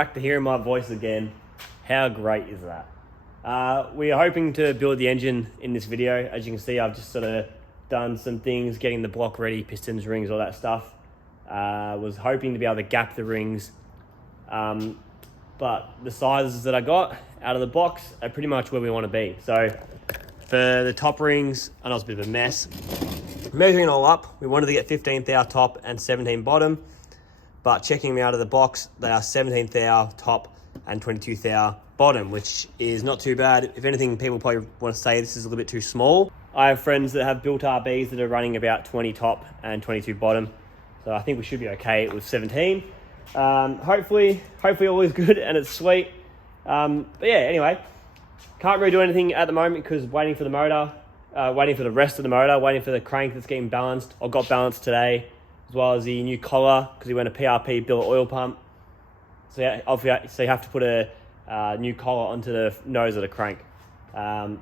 back to hearing my voice again. How great is that? We are hoping to build the engine in this video. As you can see, I've just sort of done some things, getting the block ready, pistons, rings, all that stuff. Was hoping to be able to gap the rings. But the sizes that I got out of the box are pretty much where we want to be. So for the top rings, I know it's a bit of a mess. Measuring it all up, we wanted to get 15 thou top and 17 bottom. But checking them out of the box, they are 17 thou top and 22 thou bottom, which is not too bad. If anything, people probably want to say this is a little bit too small. I have friends that have built RBs that are running about 20 top and 22 bottom. So I think we should be okay with 17. Hopefully all is good and it's sweet. But yeah, anyway, can't really do anything at the moment because waiting for the motor, waiting for the rest of the motor, waiting for the crank that's getting balanced. I got balanced today, as well as the new collar because we went a PRP billet oil pump. So yeah, obviously you have to put a new collar onto the nose of the crank. And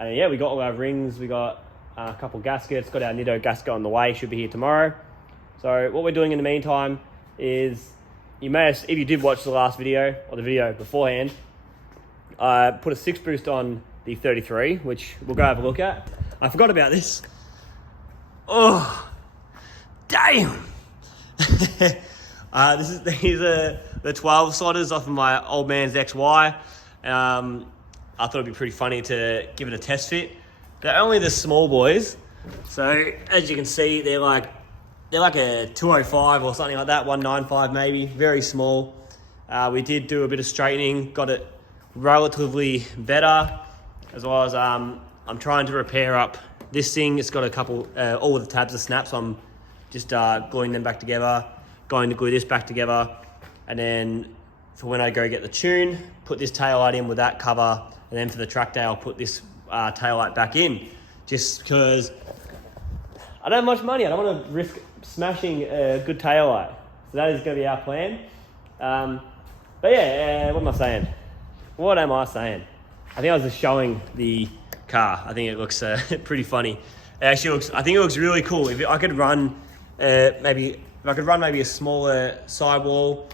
yeah, we got all our rings, we got a couple gaskets, got our Nitto gasket on the way, should be here tomorrow. So what we're doing in the meantime is, you may have, if you did watch the last video or the video beforehand, I put a 6-boost on the 33, which we'll go have a look at. I forgot about this. Oh, damn. These are the 12 slotters off of my old man's XY. I thought it'd be pretty funny to give it a test fit. They're only the small boys. So as you can see, they're like a 205 or something like that, 195 maybe, very small. We did do a bit of straightening, got it relatively better, as well as I'm trying to repair up this thing. It's got a couple, all of the tabs are snapped, so I'm just gluing them back together, going to glue this back together, and then for when I go get the tune, put this tail light in with that cover, and then for the track day, I'll put this tail light back in, just because I don't have much money. I don't want to risk smashing a good tail light. So that is going to be our plan. But yeah, what am I saying? What am I saying? I think I was just showing the car. I think it looks pretty funny. It actually looks, I think it looks really cool. If I could run maybe a smaller sidewall,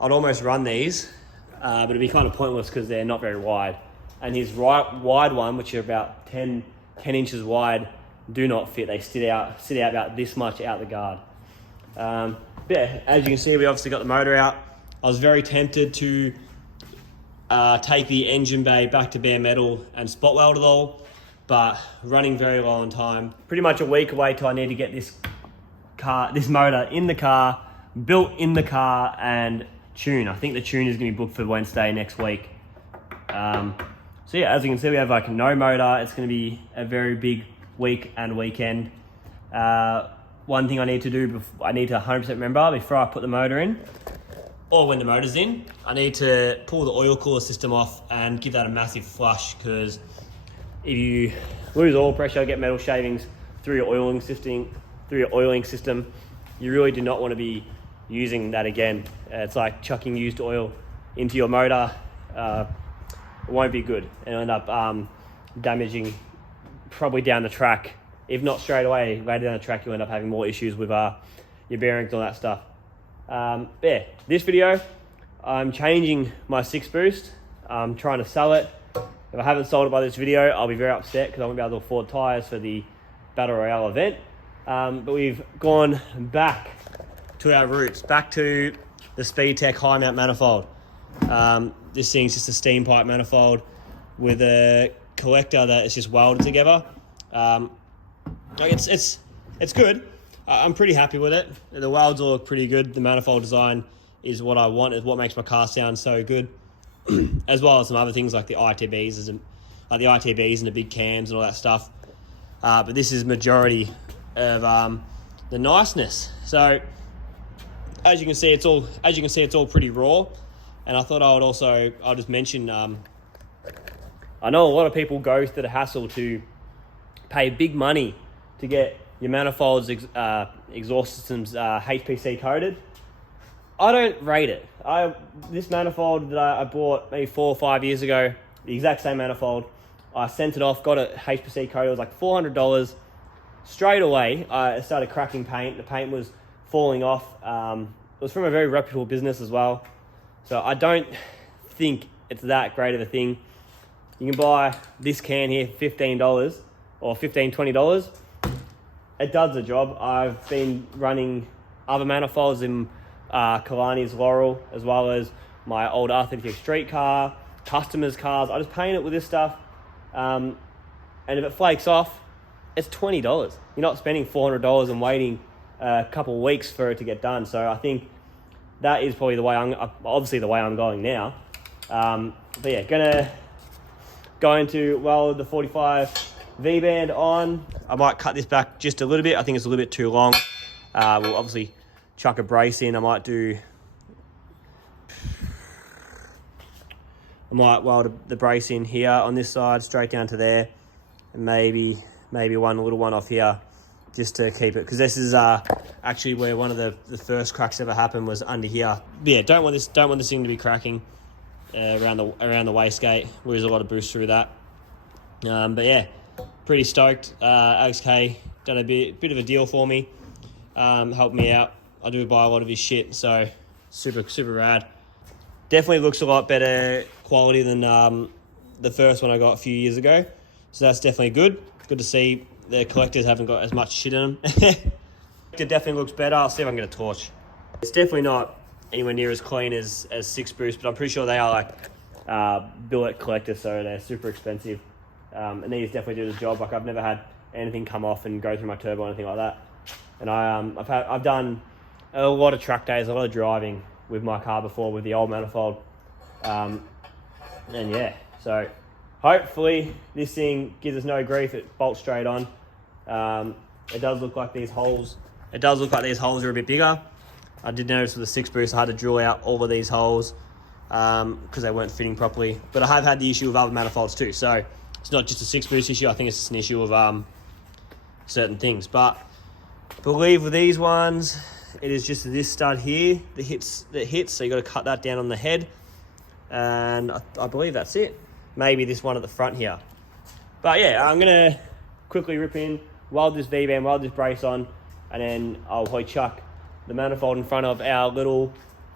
I'd almost run these, but it'd be kind of pointless because they're not very wide. And his wide one, which are about 10 inches wide, do not fit. They sit out about this much out the guard. But yeah, as you can see, we obviously got the motor out. I was very tempted to take the engine bay back to bare metal and spot weld it all, but running very low on time. Pretty much a week away till I need to get this motor in the car, built in the car, and tune. I think the tune is going to be booked for Wednesday next week. So yeah, as you can see, we have like no motor. It's going to be a very big week and weekend. One thing I need to do, I need to 100% remember before I put the motor in, or when the motor's in, I need to pull the oil cooler system off and give that a massive flush, because if you lose oil pressure, get metal shavings through your oiling system, you really do not want to be using that again. It's like chucking used oil into your motor. It won't be good. It'll end up damaging probably down the track. If not straight away, later down the track, you'll end up having more issues with your bearings and all that stuff. Yeah, this video, I'm changing my 6-boost. I'm trying to sell it. If I haven't sold it by this video, I'll be very upset because I won't be able to afford tyres for the Battle Royale event. But we've gone back to our roots, back to the Speedtek high mount manifold. This thing's just a steam pipe manifold with a collector that is just welded together. It's good. I'm pretty happy with it. The welds all look pretty good. The manifold design is what I want. It's what makes my car sound so good. As well as some other things like the ITBs and the big cams and all that stuff. But this is majority of the niceness. So as you can see, it's all pretty raw. And I thought I'll just mention, I know a lot of people go through the hassle to pay big money to get your manifolds, exhaust systems HPC coated. I don't rate it. This manifold that I bought maybe 4 or 5 years ago, the exact same manifold, I sent it off, got it HPC coated. It was like $400. Straight away, I started cracking paint. The paint was falling off. It was from a very reputable business as well. So I don't think it's that great of a thing. You can buy this can here for $15 or $15, $20. It does the job. I've been running other manifolds in Kalani's Laurel, as well as my old R33 street car, customers' cars. I just paint it with this stuff. And if it flakes off, it's $20. You're not spending $400 and waiting a couple of weeks for it to get done. So I think that is probably the way obviously the way I'm going now. But yeah, gonna go into weld the 45 V-band on. I might cut this back just a little bit. I think it's a little bit too long. We'll obviously chuck a brace in. I might weld the brace in here on this side, straight down to there, and maybe one little one off here, just to keep it, because this is actually where one of the first cracks ever happened, was under here. But yeah, don't want this thing to be cracking around the wastegate. There's a lot of boost through that. But yeah, pretty stoked. Alex K done a bit of a deal for me, helped me out. I do buy a lot of his shit, so super rad. Definitely looks a lot better quality than the first one I got a few years ago, so that's definitely good. Good to see the collectors haven't got as much shit in them. It definitely looks better. I'll see if I can get a torch. It's definitely not anywhere near as clean as 6boost, but I'm pretty sure they are like billet collectors, so they're super expensive. And these definitely do the job. Like, I've never had anything come off and go through my turbo or anything like that. And I've done a lot of track days, a lot of driving with my car before with the old manifold. And yeah, so hopefully this thing gives us no grief. It bolts straight on. It does look like these holes. It does look like these holes are a bit bigger. I did notice with the 6boost I had to drill out all of these holes because they weren't fitting properly. But I have had the issue with other manifolds too. So it's not just a 6boost issue. I think it's just an issue of certain things. But I believe with these ones, it is just this stud here that hits. So you got to cut that down on the head. And I believe that's it. Maybe this one at the front here. But yeah, I'm going to quickly rip in, weld this V-band, weld this brace on, and then I'll probably chuck the manifold in front of our little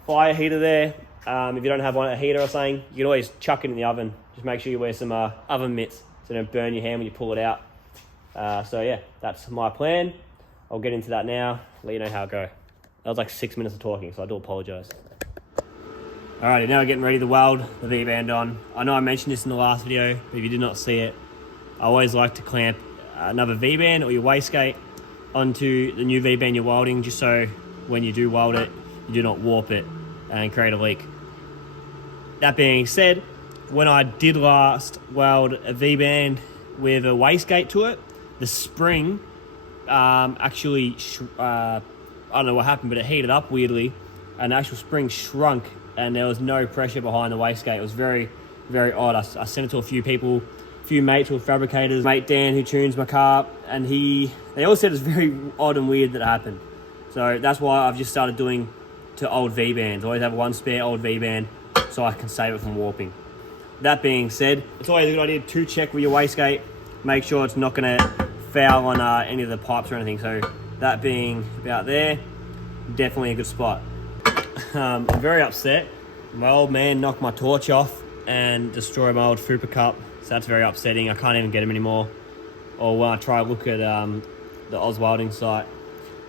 fire heater there. If you don't have a heater or something, you can always chuck it in the oven. Just make sure you wear some oven mitts so you don't burn your hand when you pull it out. So yeah, that's my plan. I'll get into that now, let you know how it goes. That was like 6 minutes of talking, so I do apologise. Alrighty, now we're getting ready to weld the V-band on. I know I mentioned this in the last video, but if you did not see it, I always like to clamp another V-band or your wastegate onto the new V-band you're welding, just so when you do weld it, you do not warp it and create a leak. That being said, when I did last weld a V-band with a wastegate to it, the spring actually, I don't know what happened, but it heated up weirdly, and the actual spring shrunk, and there was no pressure behind the wastegate. It was very, very odd. I sent it to a few people, a few mates who were fabricators. Mate Dan, who tunes my car, and they all said it's very odd and weird that it happened. So that's why I've just started doing to old V-bands. I always have one spare old V-band so I can save it from warping. That being said, it's always a good idea to check with your wastegate. Make sure it's not going to foul on any of the pipes or anything. So that being about there, definitely a good spot. I'm very upset. My old man knocked my torch off and destroyed my old Fupa cup. So that's very upsetting. I can't even get them anymore. Or when I try to look at the Oz welding site,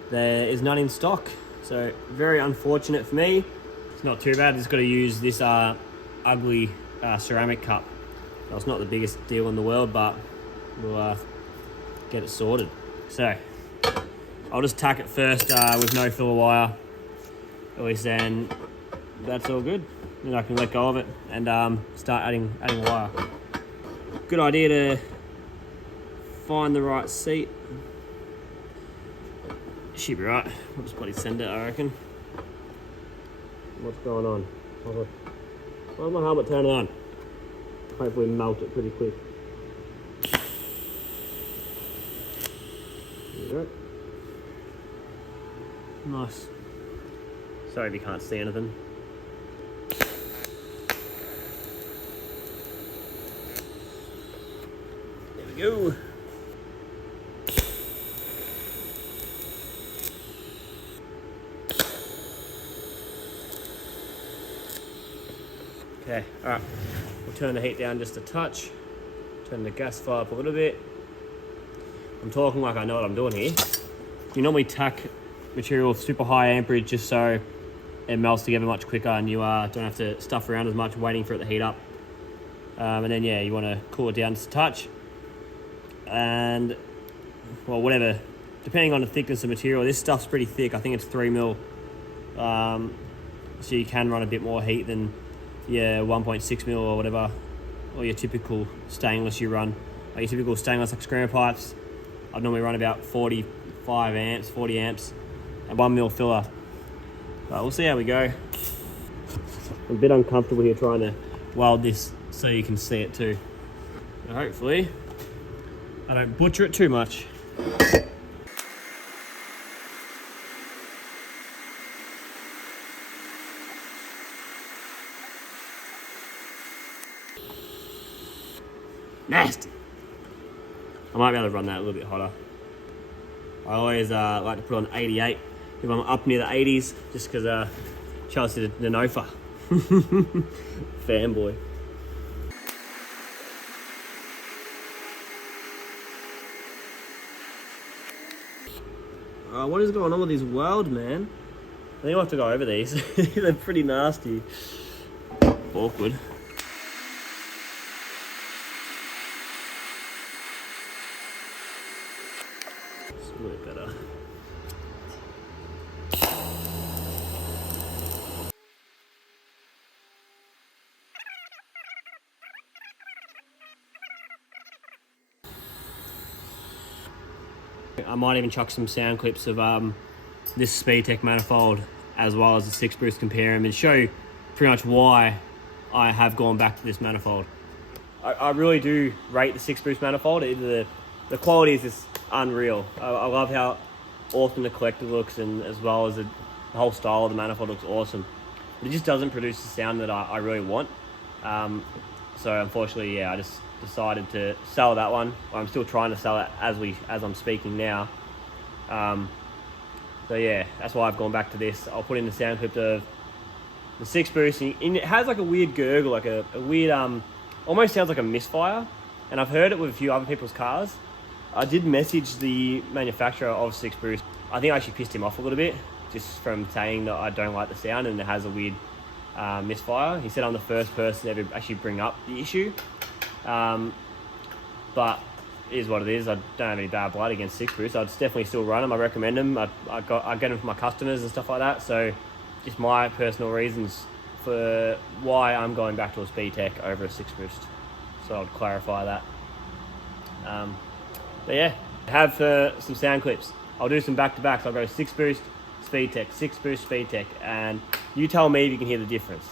there is none in stock. So very unfortunate for me. It's not too bad. Just got to use this ugly ceramic cup. So it's not the biggest deal in the world, but we'll get it sorted. So I'll just tack it first with no filler wire. At least then that's all good. Then I can let go of it and start adding wire. Good idea to find the right seat. Should be right. I'll just bloody send it, I reckon. What's going on? Why's my helmet turning on? Hopefully melt it pretty quick. There you go. Nice. Sorry if you can't see anything. There we go. Okay, all right. We'll turn the heat down just a touch. Turn the gas fire up a little bit. I'm talking like I know what I'm doing here. You normally tack material with super high amperage just so it melts together much quicker and you don't have to stuff around as much waiting for it to heat up. And then yeah, you want to cool it down just a touch. And well, whatever, depending on the thickness of material, this stuff's pretty thick. I think it's 3 mil. So you can run a bit more heat than 1.6 mil or whatever, or your typical stainless you run. Like your typical stainless like screamer pipes, I'd normally run about 45 amps, 40 amps, and 1 mil filler. But we'll see how we go. I'm a bit uncomfortable here trying to weld this so you can see it too. So hopefully I don't butcher it too much. Nasty. I might be able to run that a little bit hotter. I always like to put on 88 if I'm up near the 80s, just because Chelsea the Nofa. Fanboy. What is going on with these weld, man? I think I'll have to go over these. They're pretty nasty. Awkward. It's a little better. I might even chuck some sound clips of this Speedtek manifold as well as the 6boost, compare them and show you pretty much why I have gone back to this manifold. I really do rate the 6boost manifold. The quality is just unreal. I love how awesome the collector looks, and as well as the whole style of the manifold looks awesome. But it just doesn't produce the sound that I really want. So unfortunately, yeah, I just decided to sell that one. I'm still trying to sell it as I'm speaking now. So yeah, that's why I've gone back to this. I'll put in the sound clip of the 6boost, and it has like a weird gurgle, like a weird almost sounds like a misfire. And I've heard it with a few other people's cars. I did message the manufacturer of 6boost. I think I actually pissed him off a little bit just from saying that I don't like the sound and it has a weird misfire. He said I'm the first person to ever actually bring up the issue. But it is what it is. I don't have any bad blood against 6boost. I'd definitely still run them. I recommend them. I get them for my customers and stuff like that. So just my personal reasons for why I'm going back to a Speedtek over a 6boost. So I'd clarify that. But yeah, I have some sound clips. I'll do some back-to-backs. I'll go 6boost, Speedtek, 6boost, Speedtek, and you tell me if you can hear the difference.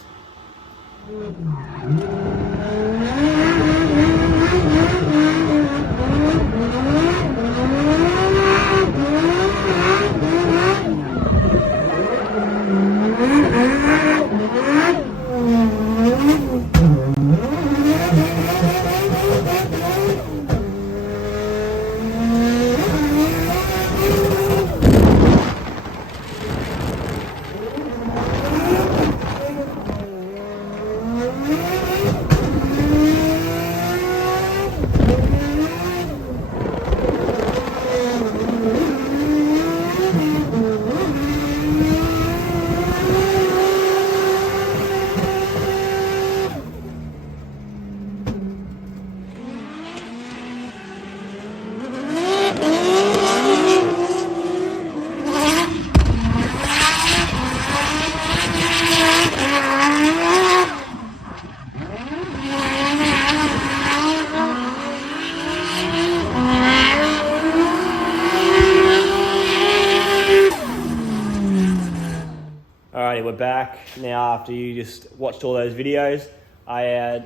Alrighty, we're back now after you just watched all those videos.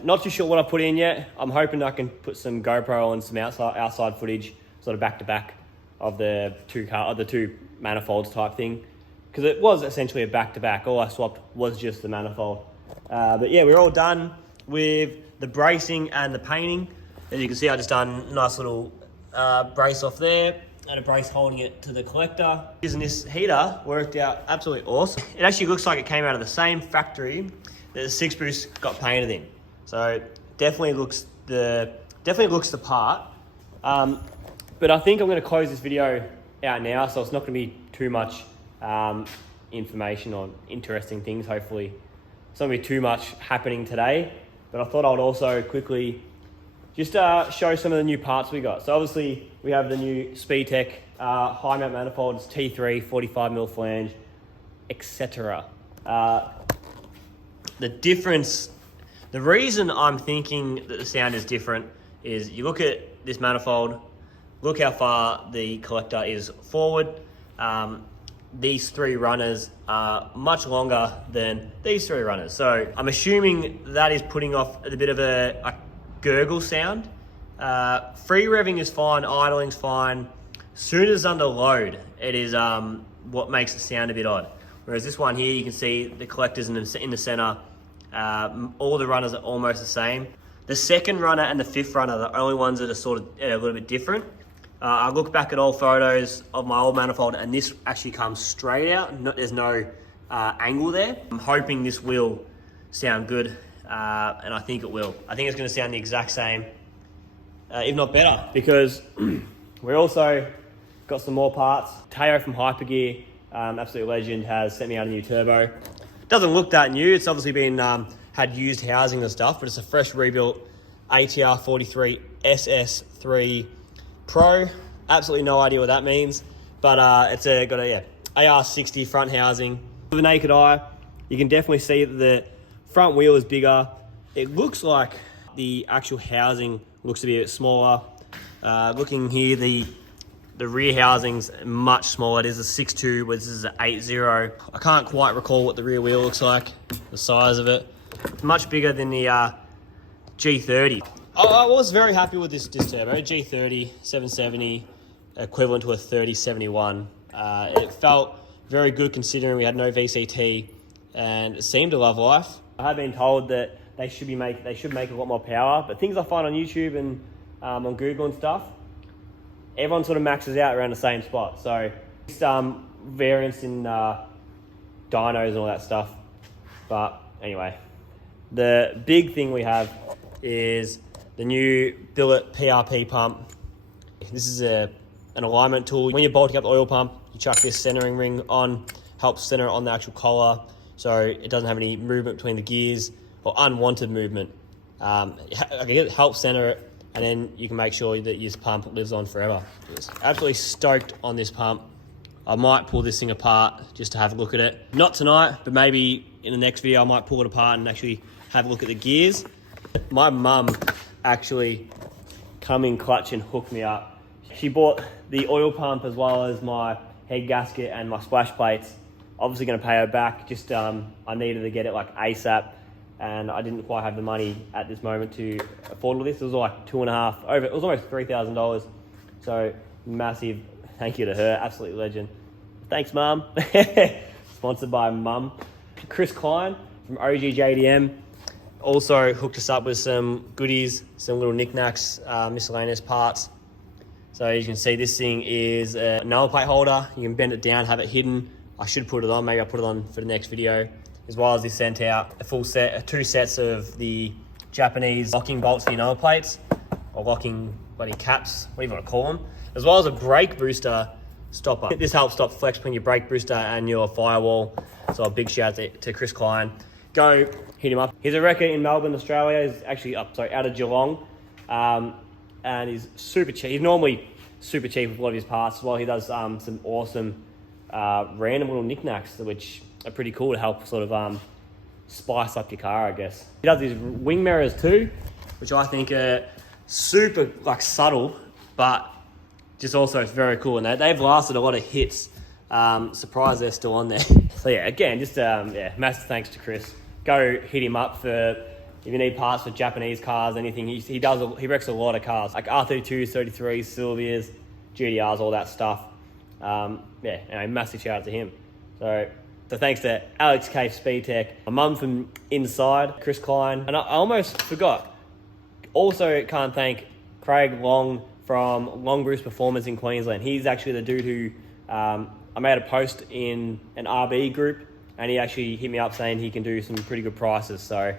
Not too sure what I put in yet. I'm hoping I can put some GoPro and some outside footage, sort of back to back of the two manifolds type thing, because it was essentially a back to back. All I swapped was just the manifold. But yeah, we're all done with the bracing and the painting. As you can see, I just done a nice little brace off there, and a brace holding it to the collector. Using this heater worked out absolutely awesome. It actually looks like it came out of the same factory the 6boost got painted in. So definitely looks the part. But I think I'm going to close this video out now, so it's not going to be too much information on interesting things. Hopefully it's not going to be too much happening today, but I thought I would also quickly just show some of the new parts we got. So obviously we have the new Speedtek high mount manifold. It's T3 45mm flange, etc. The difference, the reason I'm thinking that the sound is different is you look at this manifold, look how far the collector is forward. These three runners are much longer than these three runners. So I'm assuming that is putting off a bit of a gurgle sound. Free revving is fine, idling's fine. Soon as under load, it is what makes it sound a bit odd. Whereas this one here, you can see the collectors in the center. All the runners are almost the same. The second runner and the fifth runner are the only ones that are sort of a little bit different. I look back at old photos of my old manifold and this actually comes straight out. There's no angle there. I'm hoping this will sound good, and I think it will. I think it's going to sound the exact same, if not better, because we also got some more parts. Teo from Hypergear, absolute legend, has sent me out a new turbo. Doesn't look that new. It's obviously been had used housing and stuff, but it's a fresh rebuilt ATR 43 SS3 Pro. Absolutely no idea what that means, but it's got a AR60 front housing. With the naked eye, you can definitely see that the front wheel is bigger. It looks like the actual housing looks to be a bit smaller. Looking here, the rear housing's much smaller. It is a 6.2, but this is an 8.0. I can't quite recall what the rear wheel looks like, the size of it. It's much bigger than the G30. I was very happy with this turbo, G30, 770, equivalent to a 3071. It felt very good considering we had no VCT, and it seemed to love life. I have been told that they should make a lot more power, but things I find on YouTube and on Google and stuff, everyone sort of maxes out around the same spot. So some variance in dynos and all that stuff. But anyway, the big thing we have is the new billet PRP pump. This is an alignment tool. When you're bolting up the oil pump, you chuck this centering ring on, helps center it on the actual collar, so it doesn't have any movement between the gears or unwanted movement. It helps center it, and then you can make sure that your pump lives on forever. Absolutely stoked on this pump. I might pull this thing apart just to have a look at it. Not tonight, but maybe in the next video I might pull it apart and actually have a look at the gears. My mum actually come in clutch and hooked me up. She bought the oil pump as well as my head gasket and my splash plates. Obviously going to pay her back, just I needed to get it like ASAP, and I didn't quite have the money at this moment to afford all this. It was like $2.5, it was almost $3,000. So massive thank you to her, absolute legend. Thanks, Mum. Sponsored by Mum. Chris Klein from OGJDM also hooked us up with some goodies, some little knickknacks, miscellaneous parts. So as you can see, this thing is a number plate holder. You can bend it down, have it hidden. I should put it on, maybe I'll put it on for the next video. As well as this sent out a full set, 2 sets of the Japanese locking bolts for your number plates, or locking bloody caps, what do you want to call them. As well as a brake booster stopper. This helps stop flex between your brake booster and your firewall. So a big shout out to Chris Klein. Go hit him up. He's a wrecker in Melbourne, Australia. He's actually out of Geelong. And he's super cheap. He's normally super cheap with a lot of his parts as well. He does some awesome random little knickknacks, which are pretty cool to help sort of spice up your car, I guess. He does these wing mirrors too, which I think are super like subtle, but just also it's very cool. And they've lasted a lot of hits. Surprised they're still on there. So yeah, again, just massive thanks to Chris. Go hit him up for if you need parts for Japanese cars, anything. He wrecks a lot of cars, like R32s, 33s, Sylvias, GTRs, all that stuff. Anyway, massive shout out to him. So thanks to Alex K Speedtek, my mum from Inside, Chris Klein, and I almost forgot. Also can't thank Craig Long from Long Bruce Performance in Queensland. He's actually the dude who I made a post in an RB group, and he actually hit me up saying he can do some pretty good prices. So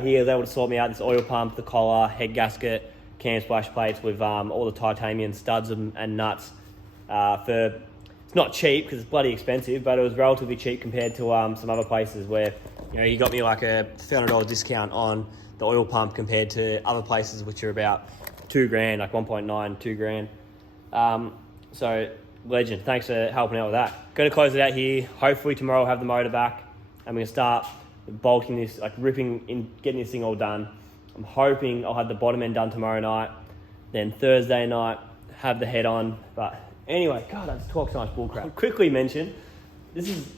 he was able to sort me out this oil pump, the collar, head gasket, cam splash plates with all the titanium studs and nuts. It's not cheap because it's bloody expensive, but it was relatively cheap compared to some other places where, you know, he got me like a $300 discount on the oil pump compared to other places which are about $2,000, like 1.9, 2 grand. So legend, thanks for helping out with that. Going to close it out here. Hopefully tomorrow I'll have the motor back and we're going to start bulking this, like ripping in, getting this thing all done. I'm hoping I'll have the bottom end done tomorrow night, then Thursday night have the head on. But anyway, God, I just talk so much bullcrap. I'll quickly mention, this is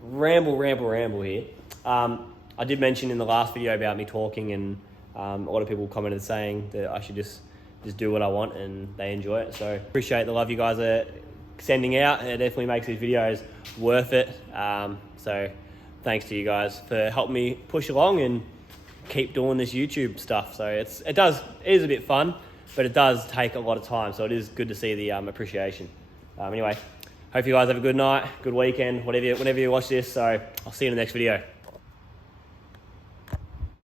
ramble here. I did mention in the last video about me talking, and a lot of people commented saying that I should just do what I want, and they enjoy it. So appreciate the love you guys are sending out. It definitely makes these videos worth it. So thanks to you guys for helping me push along and keep doing this YouTube stuff. So it is a bit fun, but it does take a lot of time. So it is good to see the appreciation. Anyway, hope you guys have a good night, good weekend, whenever you watch this. So I'll see you in the next video.